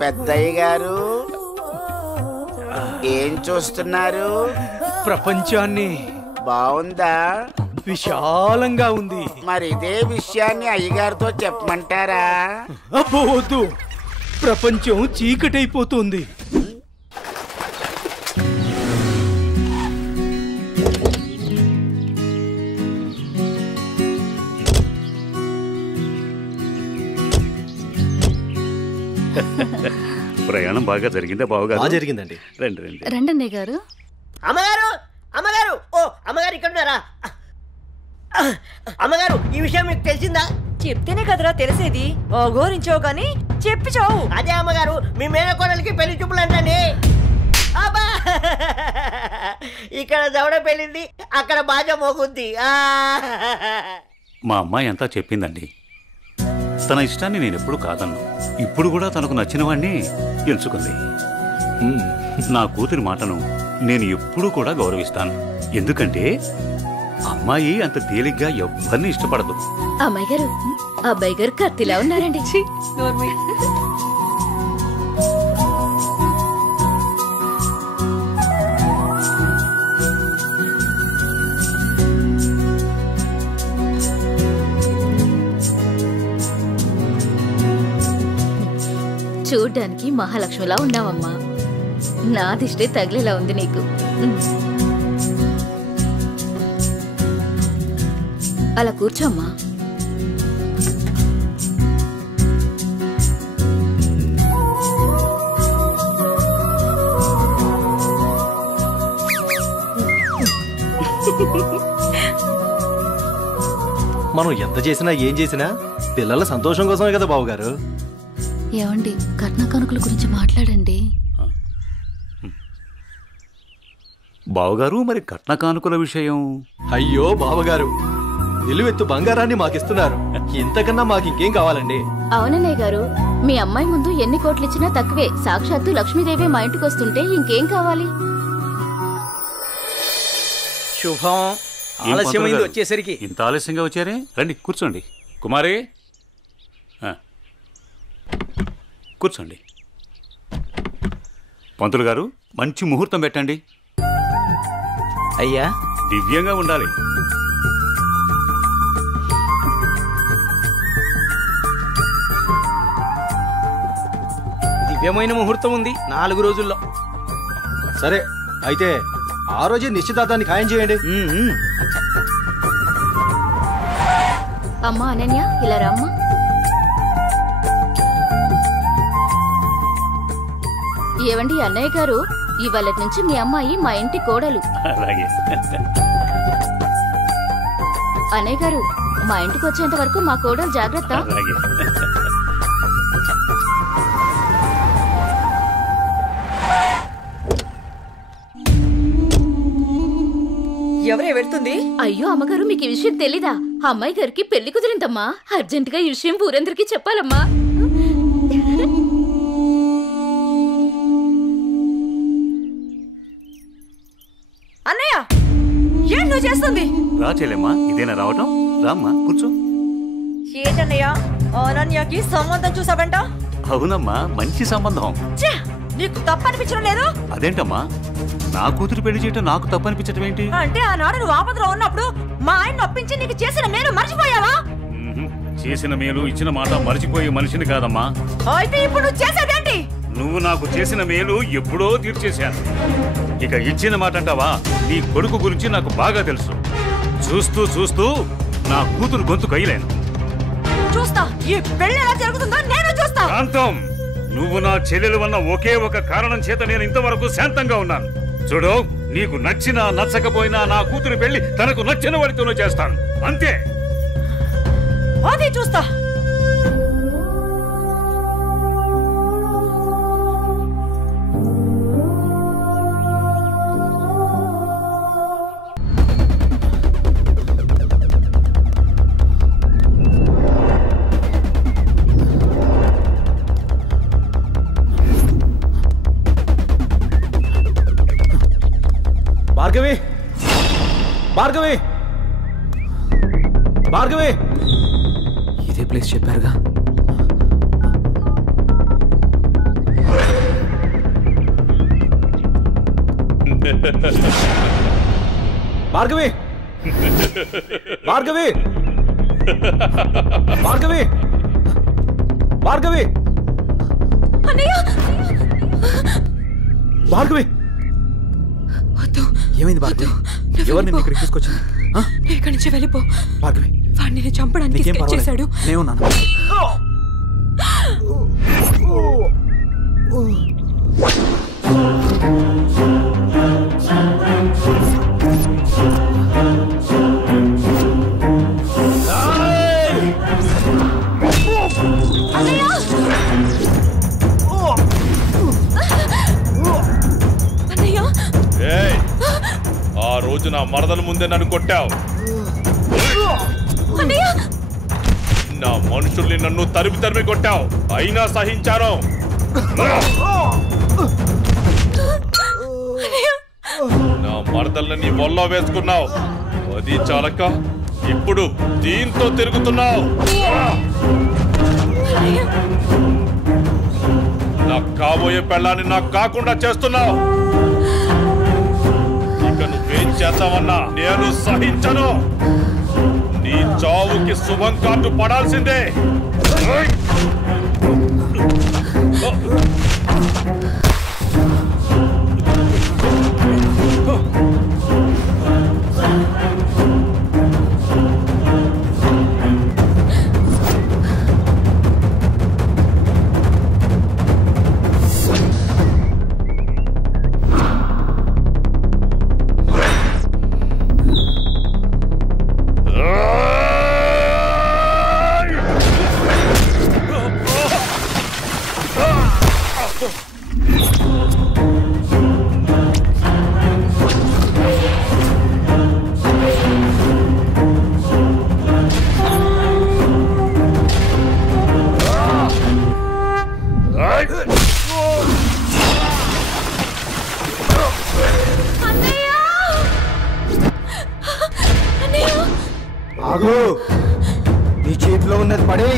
పెద్దయ్య గారు ఏం చూస్తున్నారు? ప్రపంచాన్ని. బాగుందా? విశాలంగా ఉంది. మరి ఇదే విషయాన్ని అయ్యగారితో చెప్పమంటారా? అబ్బోవద్దు, ప్రపంచం చీకటైపోతుంది. ప్రయాణం బాగా జరిగిందా బావగారు? జరిగిందండి. రండి రండి. రండన్నయ్య గారు. అమ్మగారు, అమ్మగారు, ఓ అమ్మగారు ఇక్కడ ఉన్నారా? అమ్మగారు, ఈ విషయం మీకు తెలిసిందా? చెప్తేనే కదరా తెలిసేది. ఓగోరించో గాని చెప్పి చావు. అదే అమ్మగారు, మీ మేనకోడలికి పెళ్లి చూపులు అంటండి. అబ్బా, ఇక్కడ దవడ పెళ్ళింది, అక్కడ బాజ మోగుద్ది. మా అమ్మాయి అంతా చెప్పిందండి. తన ఇష్టాన్ని నేను ఎప్పుడు కాదన్ను. ఇప్పుడు కూడా తనకు నచ్చిన వాడిని ఎంచుకుంది. నా కూతురి మాటను నేను ఎప్పుడూ కూడా గౌరవిస్తాను. ఎందుకంటే అమ్మాయి అంత తేలిగ్గా ఎవ్వరిని ఇష్టపడదు. అమ్మాయి గారు, అబ్బాయి గారు కత్తిలా ఉన్నారండి. చూడ్డానికి మహాలక్ష్మిలా ఉన్నావమ్మా. నా దిష్టే తగిలేలా ఉంది నీకు. అలా కూర్చోమ్మా. మనం ఎంత చేసినా ఏం చేసినా పిల్లల సంతోషం కోసమే కదా బావగారు. ఏమండి, కట్న కానుకల గురించి మాట్లాడండి. బావగారు, మరి కట్న కానుకల విషయం? అయ్యో బావగారు, నిలువెత్తు బంగారాన్ని మాకిస్తున్నారు. ఇంతకన్నా మాకింకేం కావాలండి? అవునన్నయ్య గారు, మీ అమ్మాయి ముందు ఎన్ని కోట్లు ఇచ్చినా తక్కువే. సాక్షాత్తు లక్ష్మీదేవి మా ఇంటికి వస్తుంటే ఇంకేం కావాలి? శుభం. ఆలస్యమైంది వచ్చేసరికి. ఇంత ఆలస్యంగా వచ్చారే? రండి కూర్చోండి. కుమారి కూర్చోండి. పంతులు గారు, మంచి ముహూర్తం పెట్టండి. అయ్యా, దివ్యంగా ఉండాలి. దివ్యమైన ముహూర్తం ఉంది 4 రోజుల్లో. సరే, అయితే ఆ రోజే నిశ్చితార్థాన్ని ఖాయం చేయండి. అమ్మా అనన్య, ఇలా రామ్మా. ఏవండి అన్నయ్య గారు, ఇవాళ నుంచి మీ అమ్మాయి మా ఇంటి కోడలు. అలాగే. అన్నయ్య గారు, మా ఇంటికి వచ్చేంత వరకు మా కోడలు జాగ్రత్త. అలాగే. ఎవరే వెళ్తుంది? అయ్యో అమ్మగారు, మీకు ఈ విషయం తెలీదా? అమ్మాయి గారికి పెళ్లి కుదిరిందమ్మా. అర్జెంటుగా ఈ విషయం ఊరందరికీ చెప్పాలమ్మా. అన్నయ్య, ఏం నువ్వు చేస్తుంది? రా చెల్లెమ్మా, ఇదేనా రావటం? రామ్మా కూర్చో. ఏంటన్నయ్య, అనన్యకి సంబంధం చూసావంట? అవునమ్మా, మంచి సంబంధం. నీకు తప్పనిపించడం లేదు? అదేంటమ్మా, నా కూతురు పెళ్లి చేయటం నాకు తప్పనిపించటం ఏంటి? అంటే ఆనాడు నువ్వు ఆపదలో ఉన్నప్పుడు మా ఆయన నొప్పించి నీకు చేసిన మేలు మర్చిపోయావా? చేసిన మేలు ఇచ్చిన మాట మర్చిపోయే మనిషిని కాదమ్మా. అయితే ఇప్పుడు నువ్వు చేసేదేంటి? నువ్వు నాకు చేసిన మేలు ఎప్పుడో తీర్చేశాను. ఇక ఇచ్చిన మాట అంటావా? నీ కొడుకు గురించి నాకు బాగా తెలుసు. చూస్తూ చూస్తూ నా కూతురు గొంతు కయ్యలేను. చూస్తా, ఈ పెళ్లి ఎలా జరుగుతుందో నేను చూస్తా. శాంతం, నువ్వు నా చెల్లెలు వల్ల ఒకే ఒక కారణం చేత నేను ఇంతవరకు శాంతంగా ఉన్నాను. చూడు, నీకు నచ్చినా నచ్చకపోయినా నా కూతురు పెళ్లి తనకు నచ్చిన వాడితోనే చేస్తాను, అంతే. అది చూస్తా. భార్గవి ఇదే ప్లేస్ చెప్పారుగా. భార్గవి భార్గవి భార్గవి భార్గవి భార్గవి ఏమైంది భార్గవి? ఎవరు నిన్ను ఇక్కడికి తీసుకొచ్చింది? ఇక్కడి నుంచి వెళ్ళిపో భార్గవి, వాడిని నేను చంపడానికి స్కెచ్ చేశాడు. నేనున్నాను. ఆ రోజు నా మరదల ముందే నన్ను కొట్టావు. నా మనుషుల్ని నన్ను తరిమి తరిమి కొట్టావు, అయినా సహించాను. నా మరదల్ని నీ ఒళ్ళో వేసుకున్నావు, అది చాలక ఇప్పుడు దీంతో తిరుగుతున్నావు. నాకు కాబోయే పెళ్ళాన్ని నాకు కాకుండా చేస్తున్నావు. ఇక నువ్వేం చేస్తావన్నా నేను సహించను. నీ చావుకి శుభం కార్డు పడాల్సిందే. ఆగు, నీ చేతిలో ఉన్నది పడే.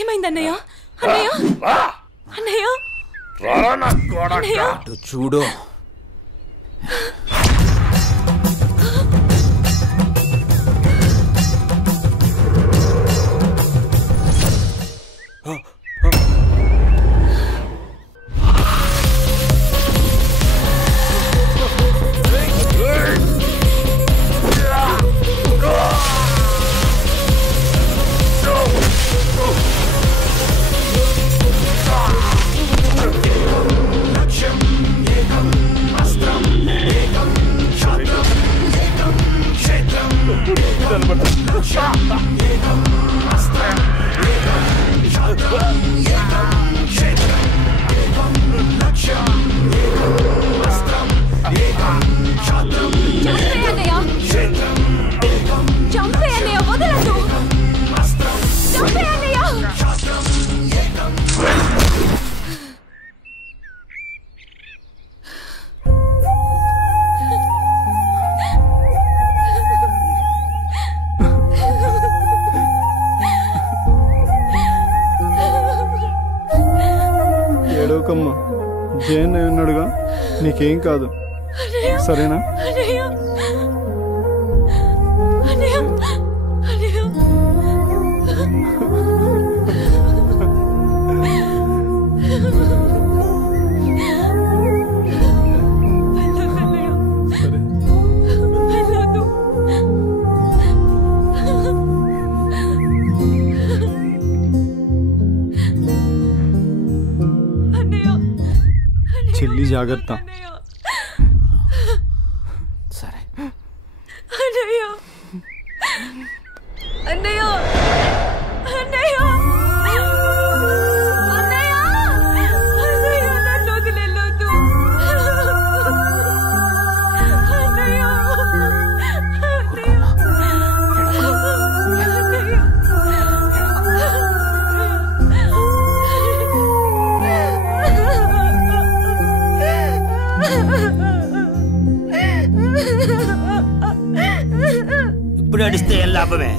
ఏమైందన్నయ్య? అన్నయ్య అన్నయ్య చూడు ఏడవకమ్మా, జయన్ ఉన్నాడుగా, నీకేం కాదు, సరేనా? చెల్లి జాగ్రత్త. సరే అన్నయ్య అన్నయ్య అన్నయ్య అన్నయ్య అన్నయ్య నన్ను వదిలేయొద్దు అన్నయ్య ఇప్పుడు అడిస్తే ఏం లాభమే?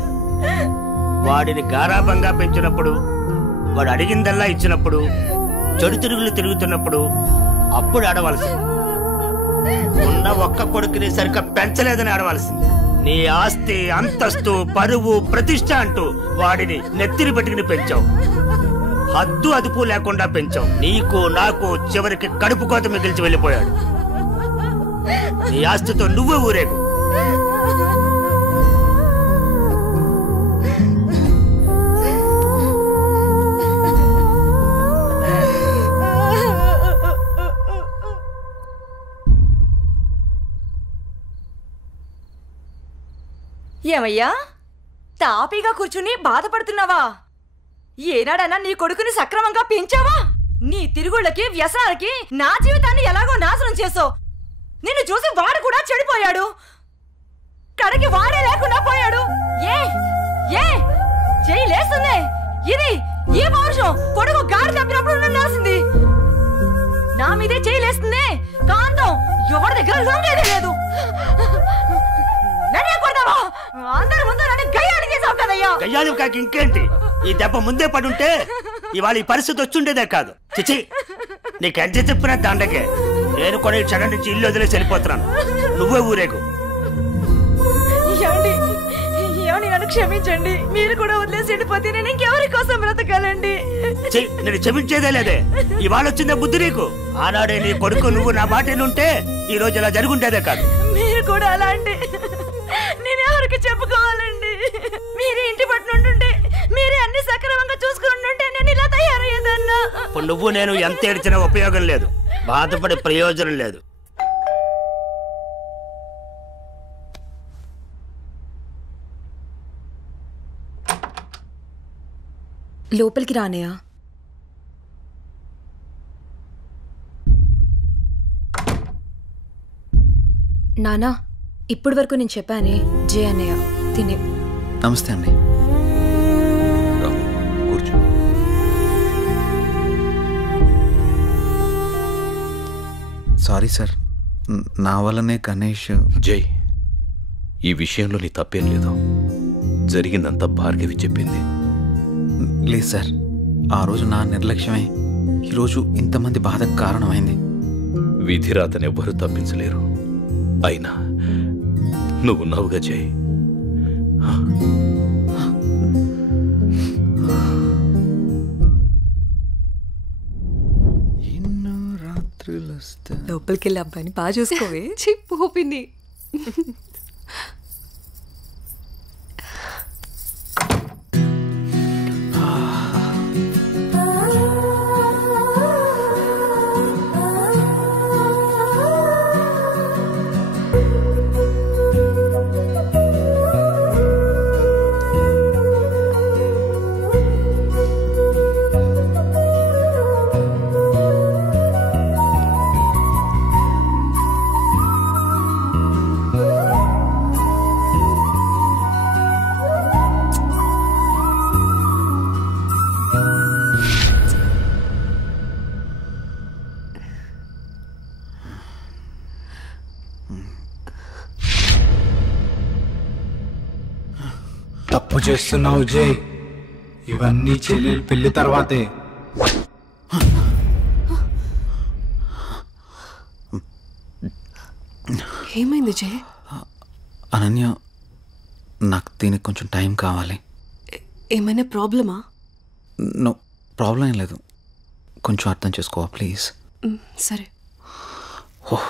వాడిని గారాబంగా పెంచినప్పుడు, వాడు అడిగిందల్లా ఇచ్చినప్పుడు, చెడు తిరుగులు తిరుగుతున్నప్పుడు అప్పుడు ఆడవలసింది. ఉన్న ఒక్క కొడుకుని సరిగ్గా పెంచలేదని ఆడవలసింది. నీ ఆస్తి, అంతస్తు, పరువు, ప్రతిష్ట అంటూ వాడిని నెత్తిని పెట్టుకుని పెంచావు. హద్దు అదుపు లేకుండా పెంచావు. నీకు నాకు చివరికి కడుపు కోత మిగిల్చి వెళ్ళిపోయాడు. నీ ఆస్తితో నువ్వే ఊరేగు. ఏమయ్యా, తాపీగా కూర్చుని బాధపడుతున్నావా? ఏనాడన్నా నీ కొడుకుని సక్రమంగా పెంచావా? నీ తిరుగుళ్ళకి, వ్యసనాలకి నా జీవితాన్ని ఎలాగో నాశనం చేసావు. నిన్ను చూసి వాడు కూడా చెడిపోయాడు. కడకి వాడే లేకుండా పోయాడు. ఏ ఏ చెయ్యి లేస్తుంది. ఇది ఈ పౌరుషం కొడుకు గాడి తప్పినప్పుడు ఉండాల్సింది. నా మీదే చెయ్యి లేస్తుంది. కాంతం ఎవరి దగ్గర లొంగేది లేదు. అందరి ముందు నన్ను గయ్యాలి చేసావు కదయ్యా. గయ్యాలి కాక ఇంకేంటి? ఈ దెబ్బ ముందే పడుంటే ఇవాళ ఈ పరిస్థితి వచ్చుండేదే కాదు. చిచి, నీకెంత చెప్పినా దండకే. నేను కూడా ఈ క్షణం నుంచి ఇల్లు వదిలేసి వెళ్ళిపోతున్నాను. నువ్వే ఊరేగు. నన్ను క్షమించండి. మీరు కూడా వదిలేసి వెళ్ళిపోతే నేను ఇంకెవరి కోసం బ్రతకాలండి? నేను క్షమించేదే లేదే. ఇవాళ వచ్చిందే బుద్ధి నీకు. ఆనాడే నీ కొడుకు నువ్వు నా మాట ఉంటే ఈ రోజు ఇలా జరుగుంటేదే కాదు. మీరు కూడా అలాంటి నేను ఎవరికి చెప్పుకోవాలండి? మీరే ఇంటి పట్టునుంటుంటే, మీరే అన్ని సక్రమంగా చూసుకుంటుంటే నేను ఇలా తయారయ్యేదన్నా. ఇప్పుడు నువ్వు నేను ఎంత ఏడ్చినా ఉపయోగం లేదు, బాధపడే ప్రయోజనం లేదు. లోపలికి రానయా? నానా, ఇప్పటి వరకు నేను చెప్పానే జే అన్నయ్య తినే. నమస్తే అండి. కూర్చో. సారీ సార్, నా వల్లనే గణేష్. జై, ఈ విషయంలో నీ తప్పేం లేదు. జరిగిందంతా భార్గవి చెప్పింది. లేదు సార్, ఆ రోజు నా నిర్లక్ష్యమే ఈరోజు ఇంతమంది బాధకు కారణమైంది. విధిరాతనెవ్వరూ తప్పించలేరు. అయినా నువ్వున్నావుగా జై. లోపలికి వెళ్ళి అబ్బాయిని బాగా చూసుకోవే. చెప్పు పిన్ని. తప్పు చేస్తున్నావు జై. ఇవన్నీ చెల్లెలు పెళ్లి తర్వాతే. ఏమైంది జై? అనన్య, నాకు దీనికి కొంచెం టైం కావాలి. ఏమైనా ప్రాబ్లమా? నో ప్రాబ్లం ఏం లేదు, కొంచెం అర్థం చేసుకోవా ప్లీజ్. సరే. ఓహ్